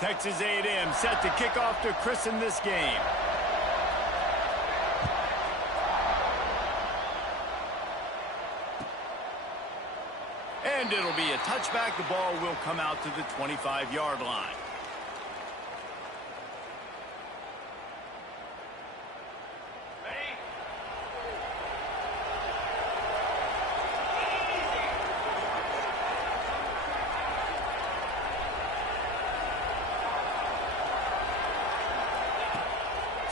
Texas A&M set to kick off to christen this game. And it'll be a touchback. The ball will come out to the 25-yard line.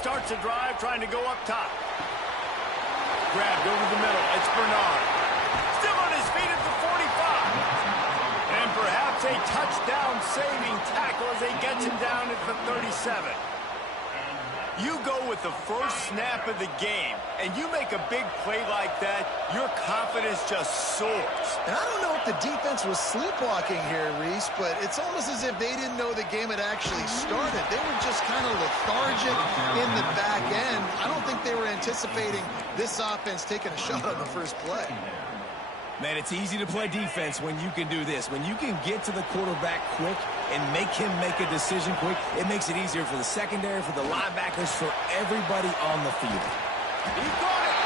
Starts a drive, trying to go up top. Grabbed over the middle. It's Bernard. Still on his feet at the 45. And perhaps a touchdown-saving tackle as they get him down at the 37. You go with the first snap of the game, and you make a big play like that, your confidence just soars. And I don't know if the defense was sleepwalking here, Reese, but it's almost as if they didn't know the game had actually started. They were just kind of lethargic in the back end. I don't think they were anticipating this offense taking a shot on the first play. Man, it's easy to play defense when you can do this. When you can get to the quarterback quick and make him make a decision quick, it makes it easier for the secondary, for the linebackers, for everybody on the field. He got it,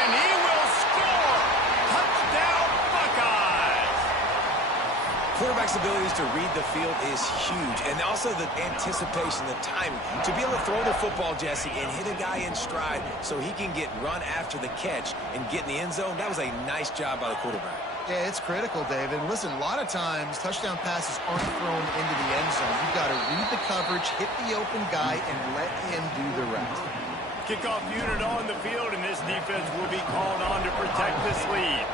and he will score. Touchdown, Buckeyes. Quarterback's abilities to read the field is huge, and also the anticipation, the timing. To be able to throw the football, Jesse, and hit a guy in stride so he can get run after the catch and get in the end zone, that was a nice job by the quarterback. Yeah, it's critical, David. Listen, a lot of times touchdown passes aren't thrown into the end zone. You've got to read the coverage, hit the open guy, and let him do the rest. Kickoff unit on the field, and this defense will be called on to protect this lead.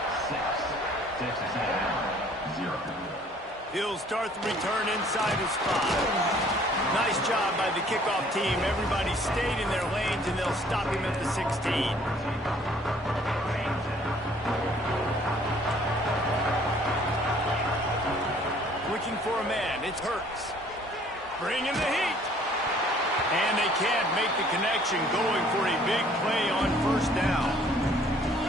He'll start the return inside his 5. Nice job by the kickoff team. Everybody stayed in their lanes, and they'll stop him at the 16. Looking for a man. It's Hurts. Bringing the heat. And they can't make the connection, going for a big play on first down.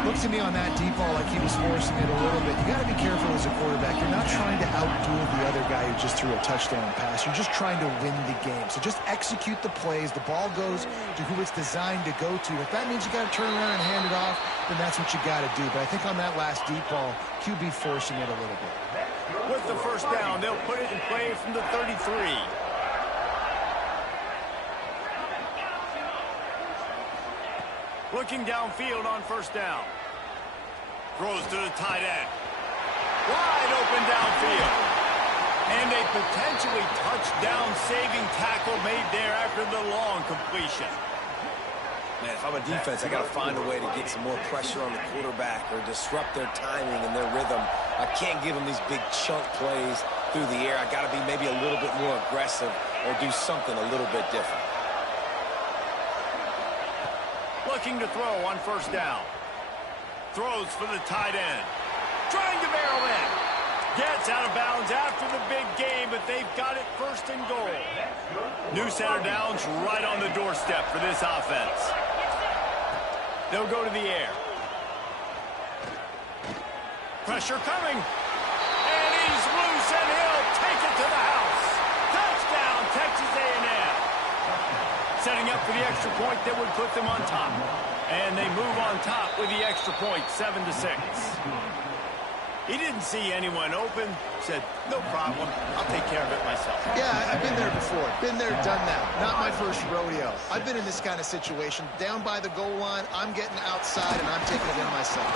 Looks to me on that deep ball like he was forcing it a little bit. You got to be careful as a quarterback. You're not trying to outduel the other guy who just threw a touchdown pass. You're just trying to win the game. So just execute the plays. The ball goes to who it's designed to go to. If that means you got to turn around and hand it off, then that's what you got to do. But I think on that last deep ball, QB forcing it a little bit. With the first down, they'll put it in play from the 33. Looking downfield on first down. Throws to the tight end. Wide open downfield. And a potentially touchdown-saving tackle made there after the long completion. Man, if I'm a defense, I got to find a way to get some more pressure on the quarterback or disrupt their timing and their rhythm. I can't give them these big chunk plays through the air. I got to be maybe a little bit more aggressive or do something a little bit different. Looking to throw on first down. Throws for the tight end. Trying to barrel in. Gets out of bounds after the big game, but they've got it first and goal. New center downs right on the doorstep for this offense. They'll go to the air. Pressure coming. And he's loose, and he'll take it to the house. Touchdown, Texas A&M. Setting up for the extra point that would put them on top. And they move on top with the extra point, 7-6. He didn't see anyone open. Said, no problem. I'll take care of it myself. Yeah, I've been there before. Been there, done that. Not my first rodeo. I've been in this kind of situation. Down by the goal line, I'm getting outside, and I'm taking it in myself.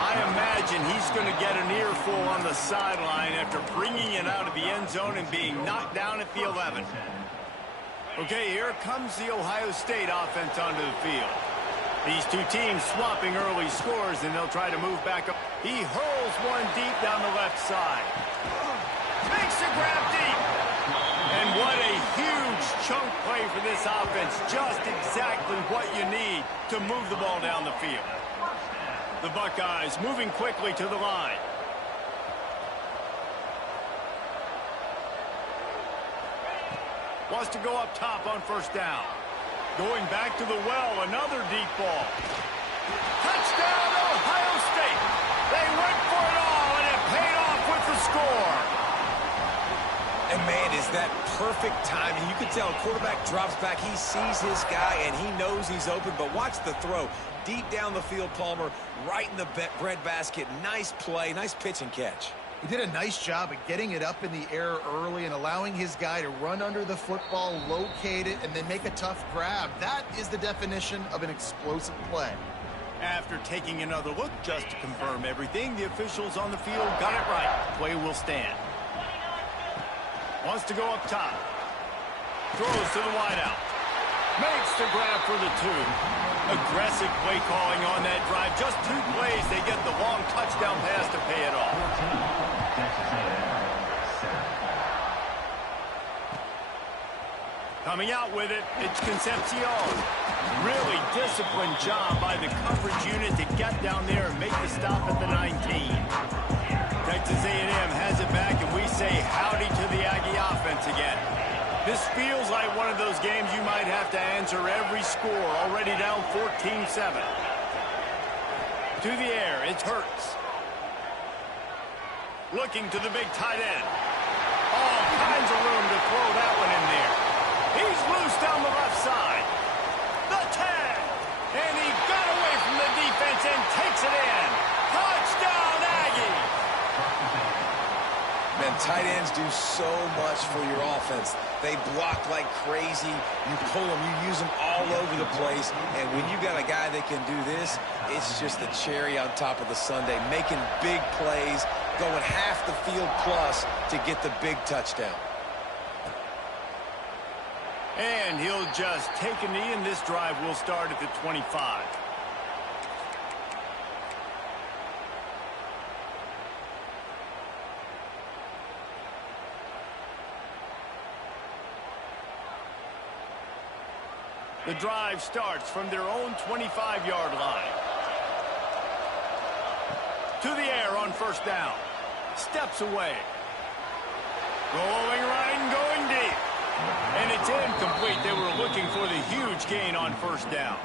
I imagine he's going to get an earful on the sideline after bringing it out of the end zone and being knocked down at the 11. Okay, here comes the Ohio State offense onto the field. These two teams swapping early scores, and they'll try to move back up. He hurls one deep down the left side. Makes a grab deep. And what a huge chunk play for this offense. Just exactly what you need to move the ball down the field. The Buckeyes moving quickly to the line. Wants to go up top on first down. Going back to the well, another deep ball. Touchdown, Ohio State. They went for it all, and it paid off with the score. And, man, is that perfect timing. You can tell quarterback drops back. He sees his guy, and he knows he's open. But watch the throw. Deep down the field, Palmer, right in the breadbasket. Nice play, nice pitch and catch. He did a nice job of getting it up in the air early and allowing his guy to run under the football, locate it, and then make a tough grab. That is the definition of an explosive play. After taking another look, just to confirm everything, the officials on the field got it right. Play will stand. Wants to go up top. Throws to the wideout. Makes the grab for the 2. Aggressive play calling on that drive. Just 2 plays, they get the long touchdown pass to pay it off. Coming out with it, it's Concepcion. Really disciplined job by the coverage unit to get down there and make the stop at the 19. Texas A&M has it back, and we say howdy to the Aggie offense again. This feels like one of those games you might have to answer every score, already down 14-7. To the air, it's Hurts. Looking to the big tight end. All kinds of room to throw that one in there. He's loose down the left side. The tag. And he got away from the defense and takes it in. Touchdown, Aggie. Man, tight ends do so much for your offense. They block like crazy. You pull them, you use them all over the place. And when you got a guy that can do this, it's just the cherry on top of the sundae, making big plays, going half the field plus to get the big touchdown. And he'll just take a knee, and this drive will start at the 25. The drive starts from their own 25-yard line. To the air on first down. Steps away. Going right and going deep. And it's incomplete. They were looking for the huge gain on first down.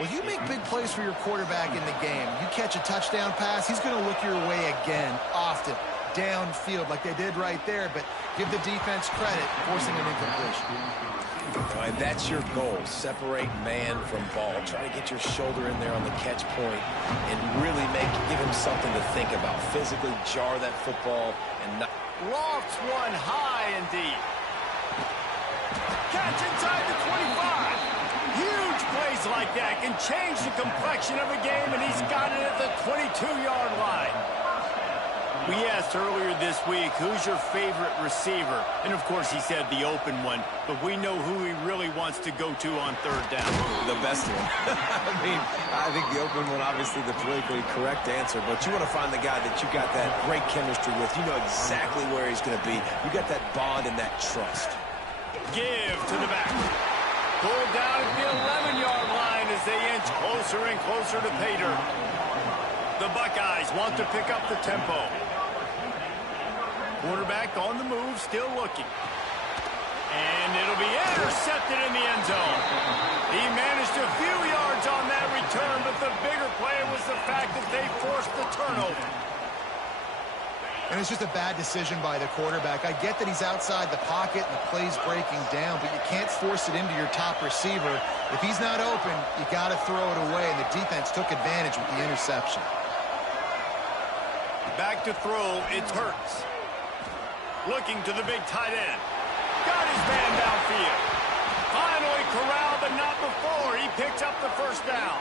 Well, you make big plays for your quarterback in the game. You catch a touchdown pass, he's going to look your way again, often, downfield like they did right there. But give the defense credit, forcing an incompletion. All right, that's your goal. Separate man from ball. Try to get your shoulder in there on the catch point and really give him something to think about. Physically jar that football and not... Lofts one high and deep. Catch inside the 25. Huge plays like that can change the complexion of a game, and he's got it at the 22-yard line. We asked earlier this week, who's your favorite receiver? And, of course, he said the open one. But we know who he really wants to go to on third down. The best one. I think the open one, obviously, the politically correct answer. But you want to find the guy that you got that great chemistry with. You know exactly where he's going to be. You got that bond and that trust. Give to the back. Pulled down at the 11-yard line as they inch closer and closer to pay dirt. The Buckeyes want to pick up the tempo. Quarterback on the move, still looking. And it'll be intercepted in the end zone. He managed a few yards on that return, but the bigger play was the fact that they forced the turnover. And it's just a bad decision by the quarterback. I get that he's outside the pocket and the play's breaking down, but you can't force it into your top receiver. If he's not open, you got to throw it away, and the defense took advantage with the interception. Back to throw, it's Hurts. Looking to the big tight end. Got his man downfield. Finally corralled, but not before. He picks up the first down.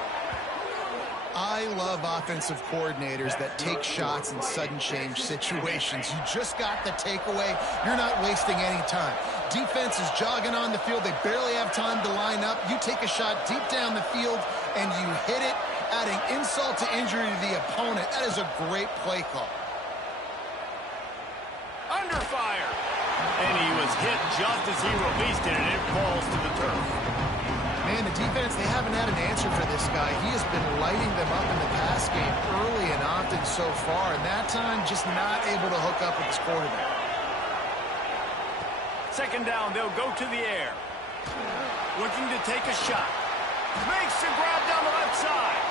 I love offensive coordinators that take shots in sudden change situations. You just got the takeaway. You're not wasting any time. Defense is jogging on the field. They barely have time to line up. You take a shot deep down the field, and you hit it, adding insult to injury to the opponent. That is a great play call. Under fire. And he was hit just as he released it, and it falls to the turf. Man, the defense, they haven't had an answer for this guy. He has been lighting them up in the pass game early and often so far, and that time just not able to hook up with his quarterback. Second down, they'll go to the air. Looking to take a shot. Makes the grab down the left side.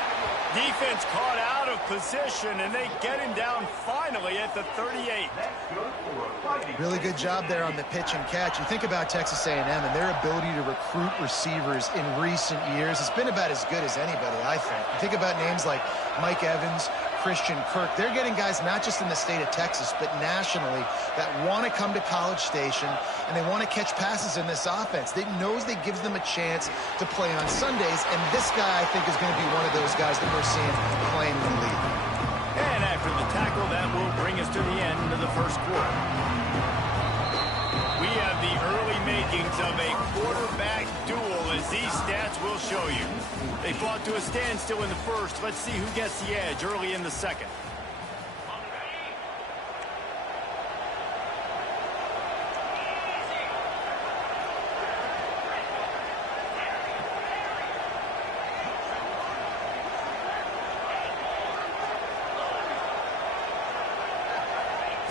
Defense caught out of position, and they get him down finally at the 38. Really good job there on the pitch and catch. You think about Texas A&M and their ability to recruit receivers in recent years. It's been about as good as anybody, I think. You think about names like Mike Evans, Christian Kirk. They're getting guys not just in the state of Texas, but nationally that want to come to College Station, and they want to catch passes in this offense. They knows that gives them a chance to play on Sundays, and this guy, I think, is going to be one of those guys that we're seeing playing in the league. And after the tackle, that will bring us to the end of the first quarter. We have the early makings of a quarterback duel, as these stats will show you. They fought to a standstill in the first. Let's see who gets the edge early in the second.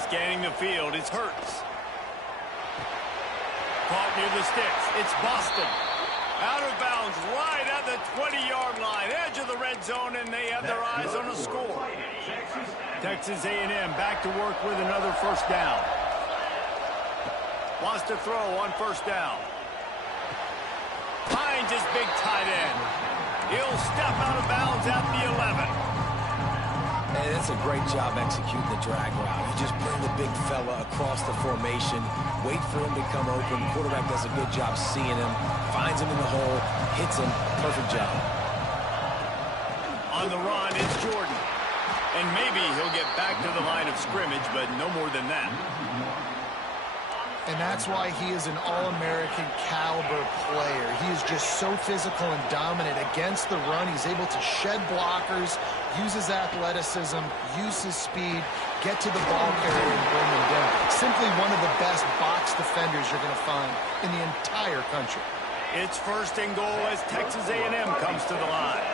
Scanning the field, it's Hurts. Caught near the sticks. It's Boston. Out of bounds, right at the 20-yard line. Edge of the red zone, and they have their eyes on a score. Texas A&M back to work with another first down. Wants to throw on first down. Finds his big tight end. He'll step out of bounds at the 11. Hey, that's a great job executing the drag route. You just bring the big fella across the formation, wait for him to come open. Quarterback does a good job seeing him, finds him in the hole, hits him. Perfect job. On the run, it's Jordan. And maybe he'll get back to the line of scrimmage, but no more than that. And that's why he is an All-American caliber player. He is just so physical and dominant against the run. He's able to shed blockers, use his athleticism, use his speed, get to the ball carrier and bring him down. Simply one of the best box defenders you're going to find in the entire country. It's first and goal as Texas A&M comes to the line.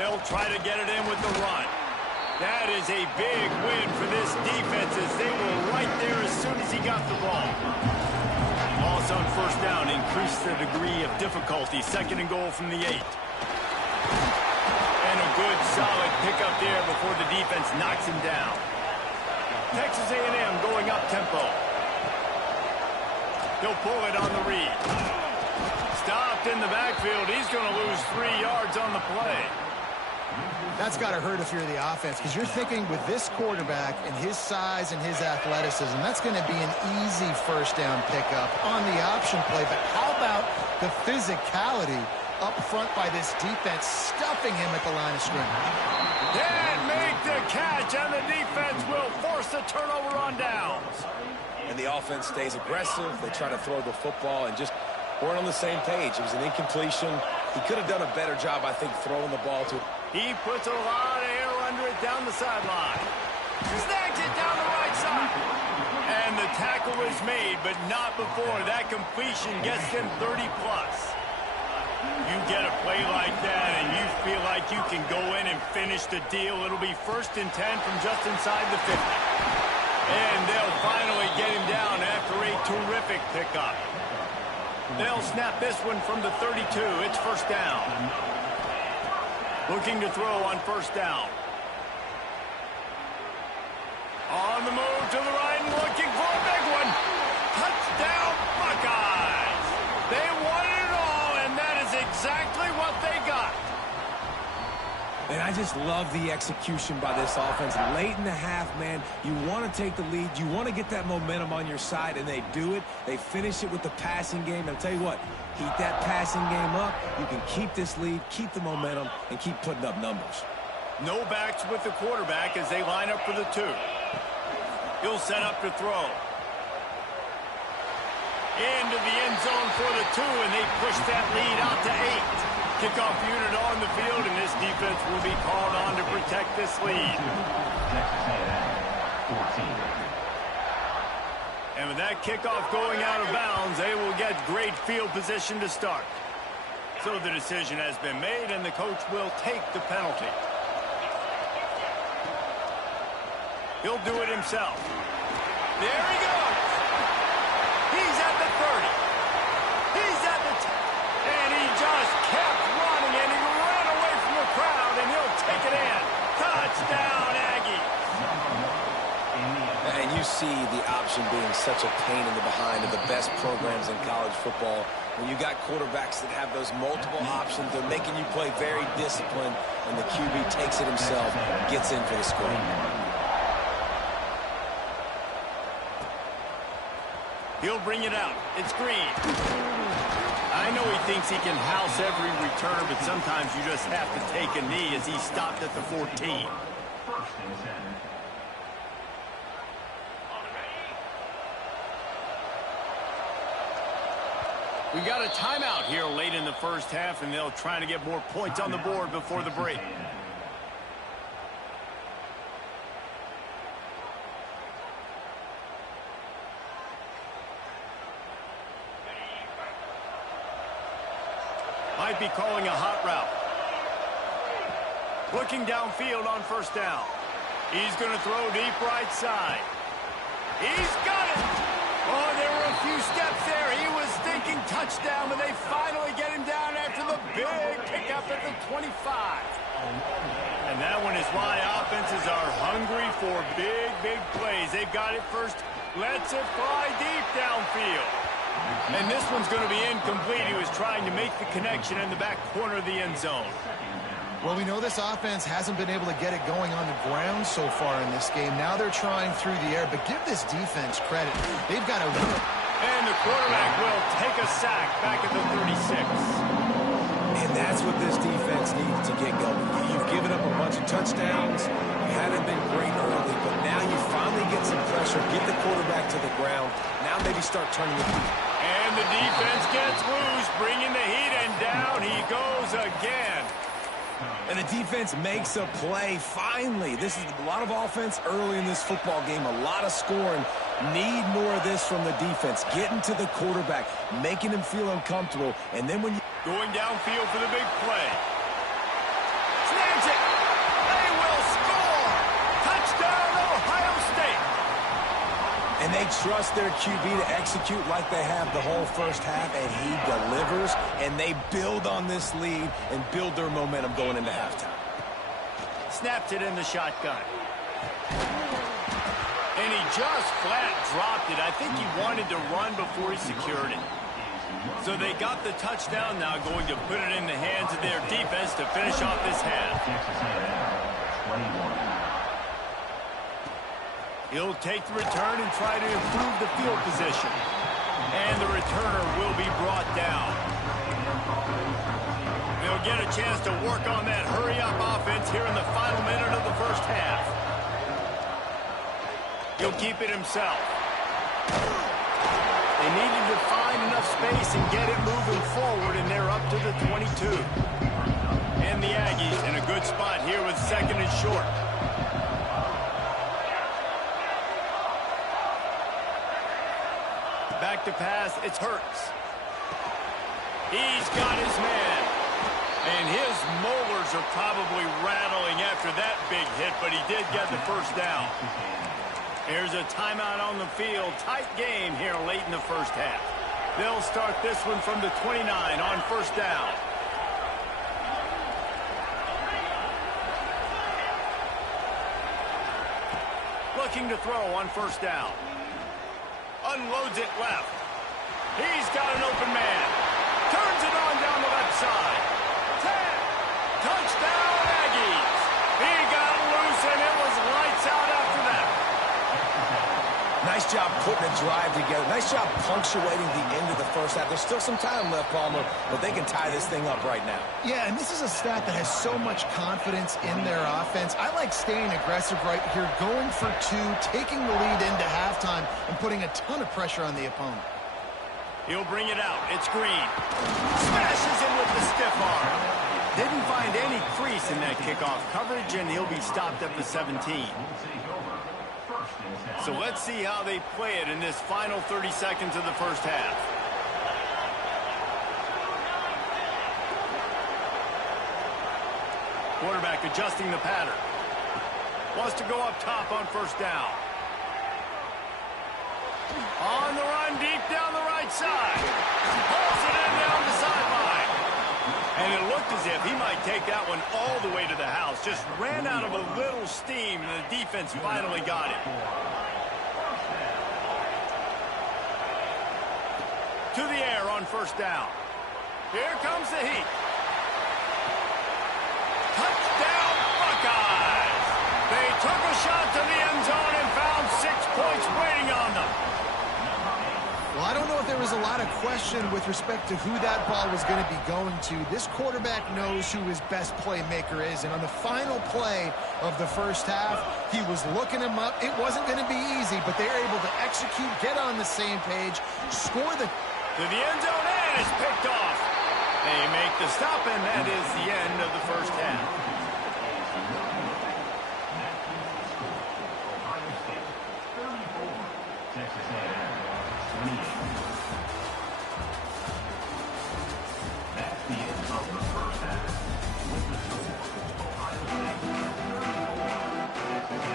They'll try to get it in with the run. That is a big win for this defense, as they were right there as soon as he got the ball. Loss on first down increased the degree of difficulty. Second and goal from the 8. And a good solid pickup there before the defense knocks him down. Texas A&M going up tempo. He'll pull it on the read. Stopped in the backfield. He's going to lose 3 yards on the play. That's got to hurt if you're the offense, because you're thinking with this quarterback and his size and his athleticism, that's going to be an easy first down pickup on the option play. But how about the physicality up front by this defense, stuffing him at the line of scrimmage? Can't make the catch, and the defense will force a turnover on downs. And the offense stays aggressive. They try to throw the football and just weren't on the same page. It was an incompletion. He could have done a better job, I think, throwing the ball to him. He puts a lot of air under it down the sideline. Snags it down the right side. And the tackle is made, but not before that completion gets them 30-plus. You get a play like that, and you feel like you can go in and finish the deal. It'll be first and 10 from just inside the 50. And they'll finally get him down after a terrific pickup. They'll snap this one from the 32. It's first down. Looking to throw on first down. On the move to the right and looking for a big one. Touchdown, Buckeyes. They won it all, and that is exactly what they got. And I just love the execution by this offense. Late in the half, man, you want to take the lead. You want to get that momentum on your side, and they do it. They finish it with the passing game. And I'll tell you what, keep that passing game up. You can keep this lead, keep the momentum, and keep putting up numbers. No backs with the quarterback as they line up for the 2. He'll set up to throw. Into the end zone for the 2, and they push that lead out to 8. Kickoff unit on the field, and this defense will be called on to protect this lead. And with that kickoff going out of bounds, they will get great field position to start. So the decision has been made, and the coach will take the penalty. He'll do it himself. There he goes. He's at the 30. He's at the 10. And he just kept running, and the option being such a pain in the behind of the best programs in college football. When you got quarterbacks that have those multiple options, they're making you play very disciplined, and the QB takes it himself, gets in for the score. He'll bring it out. It's Green. I know he thinks he can house every return, but sometimes you just have to take a knee as he stopped at the 14. We got a timeout here late in the first half, and they'll try to get more points on the board before the break. Might be calling a hot route. Looking downfield on first down. He's going to throw deep right side. He's got it! Oh, there were a few steps there. He was thinking touchdown, but they finally get him down after the big pickup at the 25. And that one is why offenses are hungry for big, big plays. They've got it first. Lets it fly deep downfield. And this one's going to be incomplete. He was trying to make the connection in the back corner of the end zone. Well, we know this offense hasn't been able to get it going on the ground so far in this game. Now they're trying through the air, but give this defense credit. They've got to win. And the quarterback will take a sack back at the 36. And that's what this defense needs to get going. You've given up a bunch of touchdowns. You haven't been great early, but now you finally get some pressure, get the quarterback to the ground. Now maybe start turning the heat. And the defense gets loose, bringing the heat, and down he goes again. And the defense makes a play, finally. This is a lot of offense early in this football game, a lot of scoring. Need more of this from the defense. Getting to the quarterback, making him feel uncomfortable, and then when you... Going downfield for the big play. Snags it! They will score! Touchdown, Ohio State! And they trust their QB to execute like they have the whole first half, and he delivers, and they build on this lead and build their momentum going into halftime. Snapped it in the shotgun. And he just flat dropped it. I think he wanted to run before he secured it. So they got the touchdown, now going to put it in the hands of their defense to finish off this half. He'll take the return and try to improve the field position. And the returner will be brought down. They'll get a chance to work on that hurry-up offense here in the final minute of the first half. He'll keep it himself. They needed to find enough space and get it moving forward, and they're up to the 22. And the Aggies in a good spot here with second and short. Back to pass, it's Hurts. He's got his man. And his molars are probably rattling after that big hit, but he did get the first down. Here's a timeout on the field. Tight game here late in the first half. They'll start this one from the 29 on first down. Looking to throw on first down. Unloads it left. He's got an open man. Turns it on down the left side. 10. Touchdown, Aggies. He got loose, and it was lights out after that. Nice job putting a drive together. Nice job punctuating the end of the first half. There's still some time left, Palmer, but they can tie this thing up right now. Yeah, and this is a staff that has so much confidence in their offense. I like staying aggressive right here, going for two, taking the lead into halftime, and putting a ton of pressure on the opponent. He'll bring it out. It's Green. Smashes him with the stiff arm. Didn't find any crease in that kickoff coverage, and he'll be stopped at the 17. So let's see how they play it in this final 30 seconds of the first half. Quarterback adjusting the pattern. Wants to go up top on first down. On the run, deep down the right side. Pulls it in down the sideline. And it looked as if he might take that one all the way to the house. Just ran out of a little steam, and the defense finally got it. to the air on first down. Here comes the heat. Touchdown, Buckeyes! They took a shot to the end zone and found 6 points waiting on them. Well, I don't know if there was a lot of question with respect to who that ball was going to be going to. This quarterback knows who his best playmaker is, and on the final play of the first half, he was looking him up. It wasn't going to be easy, but they were able to execute, get on the same page, score the... To the end zone, and it's picked off. They make the stop, and that is the end of the first half.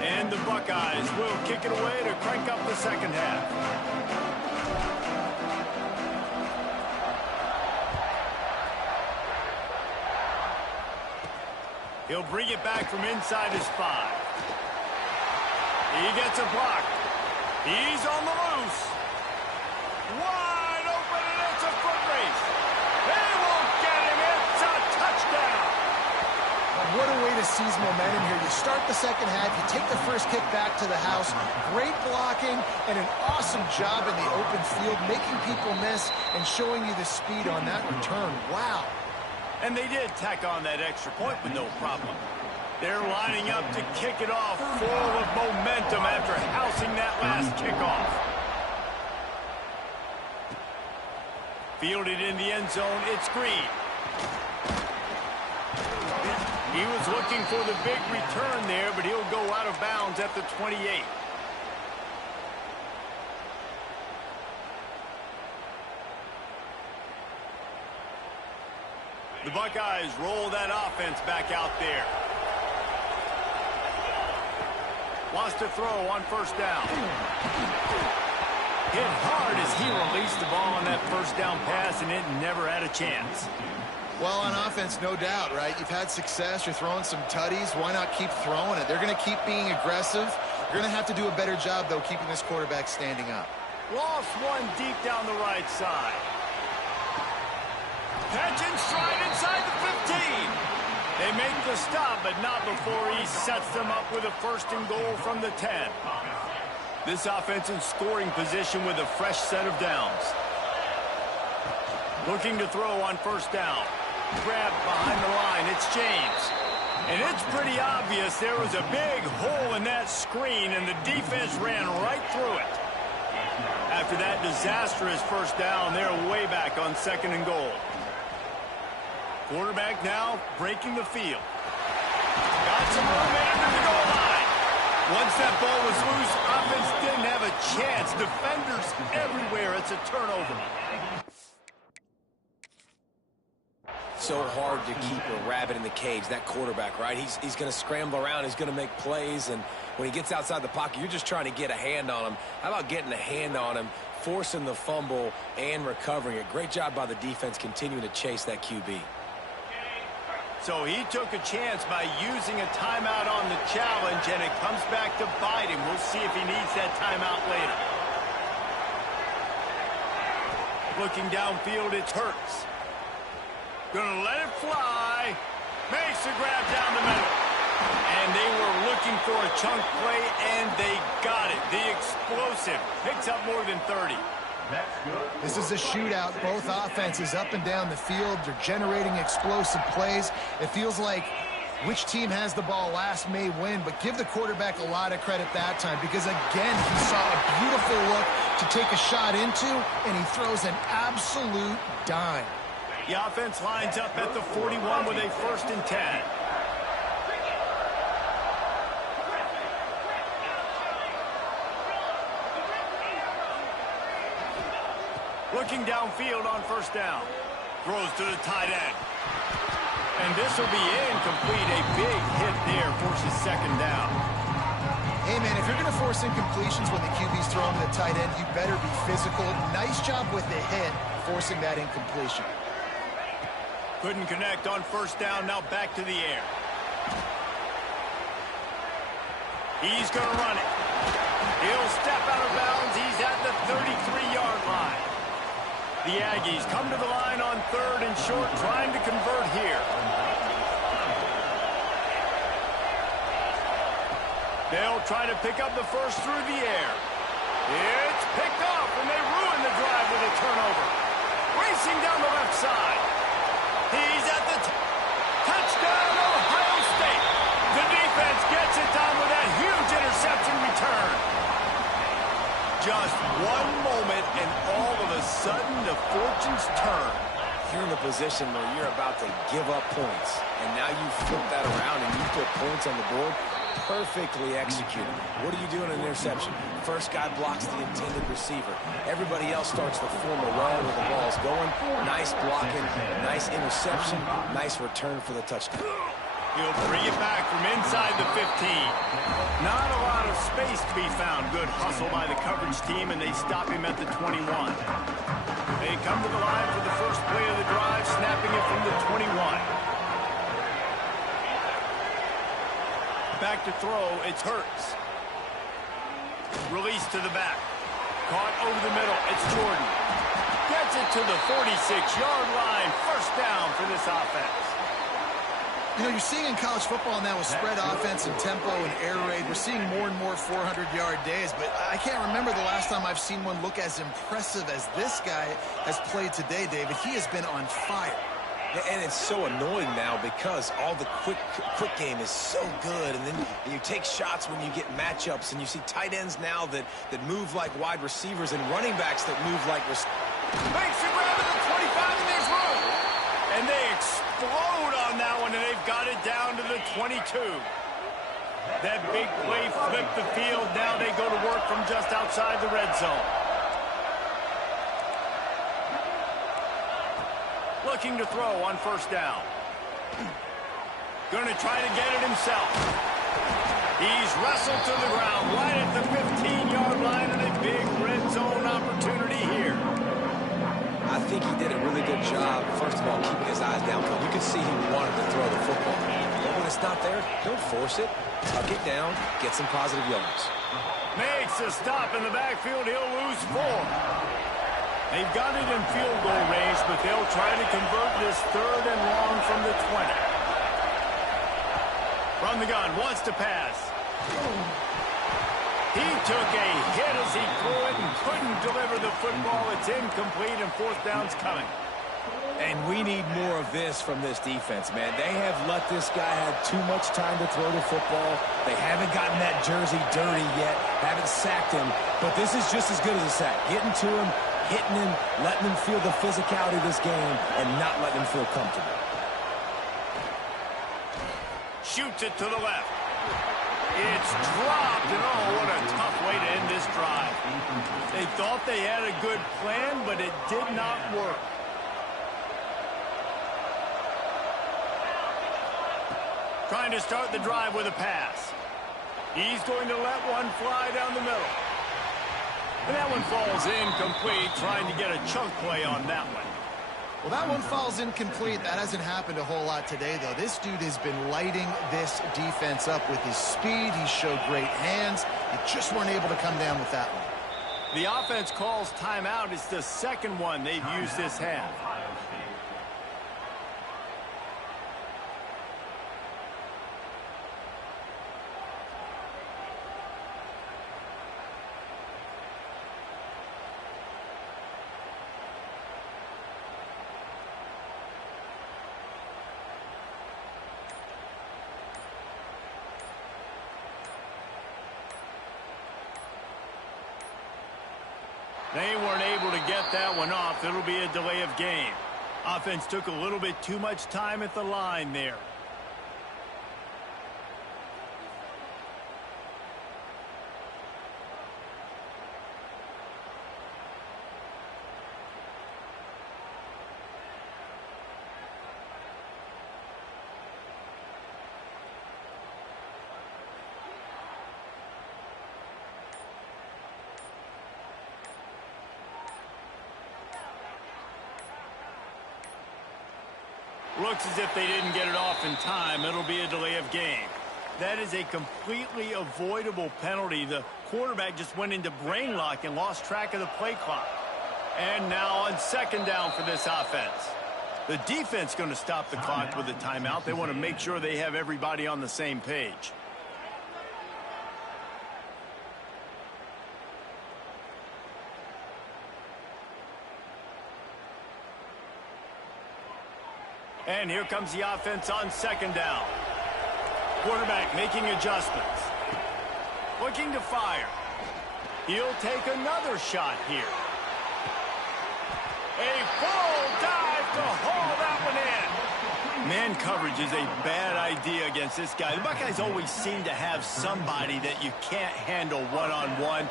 And the Buckeyes will kick it away to crank up the second half. He'll bring it back from inside his 5. He gets a block. He's on the loose. Wide open, and it's a foot race. They won't get him. It's a touchdown. What a way to seize momentum here. You start the second half, you take the first kick back to the house. Great blocking and an awesome job in the open field, making people miss and showing you the speed on that return. Wow. And they did tack on that extra point with no problem. They're lining up to kick it off full of momentum after housing that last kickoff. Fielded in the end zone, it's Green. He was looking for the big return there, but he'll go out of bounds at the 28. The Buckeyes roll that offense back out there. Wants to throw on first down. Hit hard as he released the ball on that first down pass, and it never had a chance. Well, on offense, no doubt, right? You've had success. You're throwing some tutties. Why not keep throwing it? They're going to keep being aggressive. You're going to have to do a better job, though, keeping this quarterback standing up. Lost one deep down the right side. Catch and stride inside the 15. They make the stop, but not before he sets them up with a first and goal from the 10. This offense in scoring position with a fresh set of downs. Looking to throw on first down. Grab behind the line. It's James. And it's pretty obvious there was a big hole in that screen, and the defense ran right through it. After that disastrous first down, they're way back on second and goal. Quarterback now breaking the field. Got some room in to the goal line. Once that ball was loose, offense didn't have a chance. Defenders everywhere. It's a turnover. So hard to keep a rabbit in the cage, that quarterback, right? He's going to scramble around. He's going to make plays, and when he gets outside the pocket, you're just trying to get a hand on him. How about getting a hand on him, forcing the fumble, and recovering it? Great job by the defense continuing to chase that QB. So he took a chance by using a timeout on the challenge, and it comes back to bite him. We'll see if he needs that timeout later. Looking downfield, it's Hurts. Gonna let it fly. Makes the grab down the middle. And they were looking for a chunk play, and they got it. The explosive picks up more than 30. This is a shootout. Both offenses up and down the field. They're generating explosive plays. It feels like which team has the ball last may win, but give the quarterback a lot of credit that time because, again, he saw a beautiful look to take a shot into, and he throws an absolute dime. The offense lines up at the 41 with a 1st and 10. Looking downfield on first down. Throws to the tight end. And this will be incomplete. A big hit there forces second down. Hey, man, if you're going to force incompletions when the QB's throwing to the tight end, you better be physical. Nice job with the hit, forcing that incompletion. Couldn't connect on first down. Now back to the air. He's going to run it. He'll step out of bounds. He's at the 33-yard line. The Aggies come to the line on 3rd and short, trying to convert here. They'll try to pick up the first through the air. It's picked off, and they ruin the drive with a turnover. Racing down the left side. He's at the touchdown, Ohio State. The defense gets it done with that huge interception return. Just one moment, and all of a sudden, the fortunes turn. You're in a position where you're about to give up points, and now you flip that around and you put points on the board. Perfectly executed. What do you do in an interception? First guy blocks the intended receiver. Everybody else starts to form a well where the ball's going. Nice blocking, nice interception, nice return for the touchdown. He'll bring it back from inside the 15. Not a lot of space to be found. Good hustle by the coverage team, and they stop him at the 21. They come to the line for the first play of the drive, snapping it from the 21. Back to throw, it's Hurts. Release to the back. Caught over the middle, it's Jordan. Gets it to the 46-yard line. First down for this offense. You know, you're seeing in college football now with spread offense and tempo and air raid, we're seeing more and more 400-yard days, but I can't remember the last time I've seen one look as impressive as this guy has played today, David. He has been on fire. And it's so annoying now because all the quick game is so good, and then you take shots when you get matchups, and you see tight ends now that move like wide receivers and running backs that move like makes the grab at the 25, and there's room. And they explode on that one, and they've got it down to the 22. That big play flipped the field. Now they go to work from just outside the red zone. Looking to throw on first down. Going to try to get it himself. He's wrestled to the ground right at the 15-yard line, and a big red zone opportunity here. I think he did a really good job, first of all, keeping his eyes downfield. You could see he wanted to throw the football. But when it's not there, don't force it. Tuck it down, get some positive yards. Makes a stop in the backfield. He'll lose 4. They've got it in field goal range, but they'll try to convert this 3rd and long from the 20. From the gun, wants to pass. He took a hit as he threw it and couldn't deliver the football. It's incomplete, and 4th down's coming. And we need more of this from this defense, man. They have let this guy have too much time to throw the football. They haven't gotten that jersey dirty yet, haven't sacked him. But this is just as good as a sack. Getting to him, hitting him, letting him feel the physicality of this game, and not letting him feel comfortable. Shoots it to the left. It's dropped, and oh, what a tough way to end this drive. They thought they had a good plan, but it did not work. Trying to start the drive with a pass. He's going to let one fly down the middle. And that one falls incomplete, trying to get a chunk play on that one. Well, that one falls incomplete. That hasn't happened a whole lot today, though. This dude has been lighting this defense up with his speed. He showed great hands. They just weren't able to come down with that one. The offense calls timeout. It's the second one they've used this half. They weren't able to get that one off. It'll be a delay of game. Offense took a little bit too much time at the line there. Looks as if they didn't get it off in time. It'll be a delay of game. That is a completely avoidable penalty. The quarterback just went into brain lock and lost track of the play clock. And now on second down for this offense. The defense going to stop the clock with a timeout. They want to make sure they have everybody on the same page. And here comes the offense on second down. Quarterback making adjustments. Looking to fire. He'll take another shot here. A full dive to haul that one in. Man coverage is a bad idea against this guy. The Buckeyes always seem to have somebody that you can't handle one-on-one.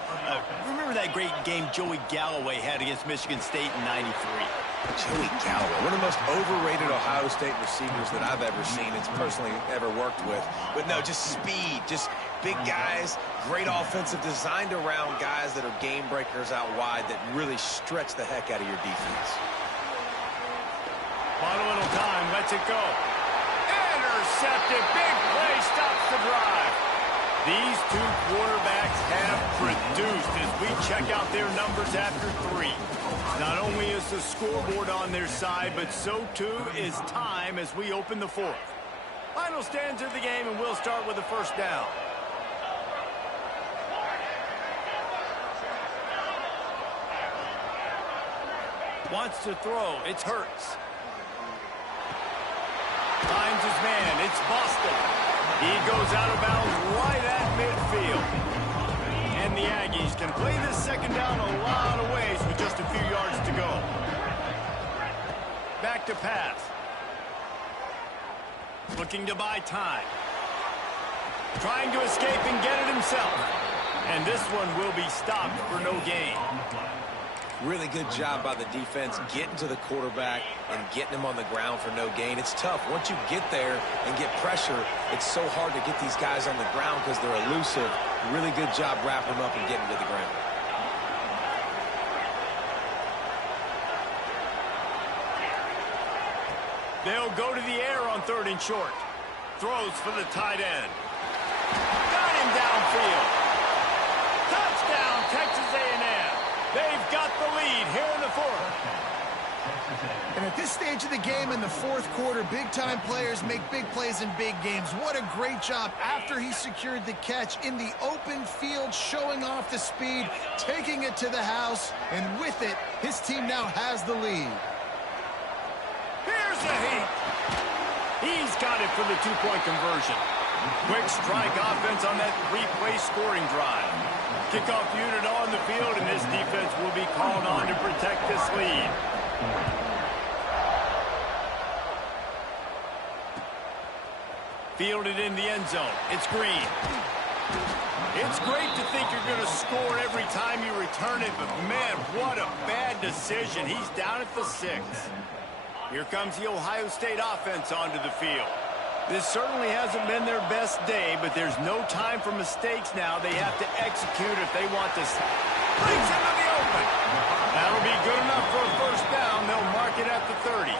Remember that great game Joey Galloway had against Michigan State in '93? Joey Galloway, one of the most overrated Ohio State receivers that I've ever seen. It's personally ever worked with. But no, just speed, just big guys, great offensive designed around guys that are game breakers out wide that really stretch the heck out of your defense. Bought a little time, lets it go. Intercepted, big play, stops the drive. These two quarterbacks have produced as we check out their numbers after 3. Not only is the scoreboard on their side, but so too is time as we open the 4th. Final stands of the game, and we'll start with the first down. Wants to throw. It's Hurts. Finds his man. It's Boston. He goes out of bounds right at midfield. And the Aggies can play this second down a lot of ways with just a few yards to go. Back to pass. Looking to buy time. Trying to escape and get it himself. And this one will be stopped for no gain. Really good job by the defense getting to the quarterback and getting him on the ground for no gain. It's tough. Once you get there and get pressure, it's so hard to get these guys on the ground because they're elusive. Really good job wrapping them up and getting to the ground. They'll go to the air on 3rd and short. Throws for the tight end. Got him downfield. Touchdown, Texas A&M. They've got the lead here in the 4th. And at this stage of the game in the 4th quarter, big-time players make big plays in big games. What a great job after he secured the catch in the open field, showing off the speed, taking it to the house, and with it, his team now has the lead. Here's a heat. He's got it for the 2-point conversion. Quick strike offense on that 3-play scoring drive. Kickoff unit on the field, and this defense will be called on to protect this lead. Fielded in the end zone. It's Green. It's great to think you're going to score every time you return it, but man, what a bad decision. He's down at the 6. Here comes the Ohio State offense onto the field. This certainly hasn't been their best day, but there's no time for mistakes now. They have to execute if they want to. Brings into the open. That'll be good enough for a first down. They'll mark it at the 30.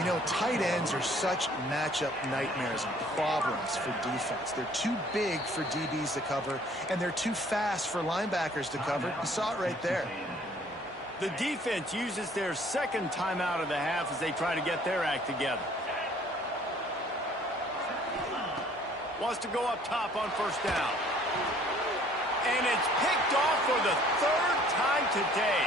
You know, tight ends are such matchup nightmares and problems for defense. They're too big for DBs to cover, and they're too fast for linebackers to cover. You saw it right there. The defense uses their second timeout of the half as they try to get their act together. Wants to go up top on first down. And it's picked off for the 3rd time today.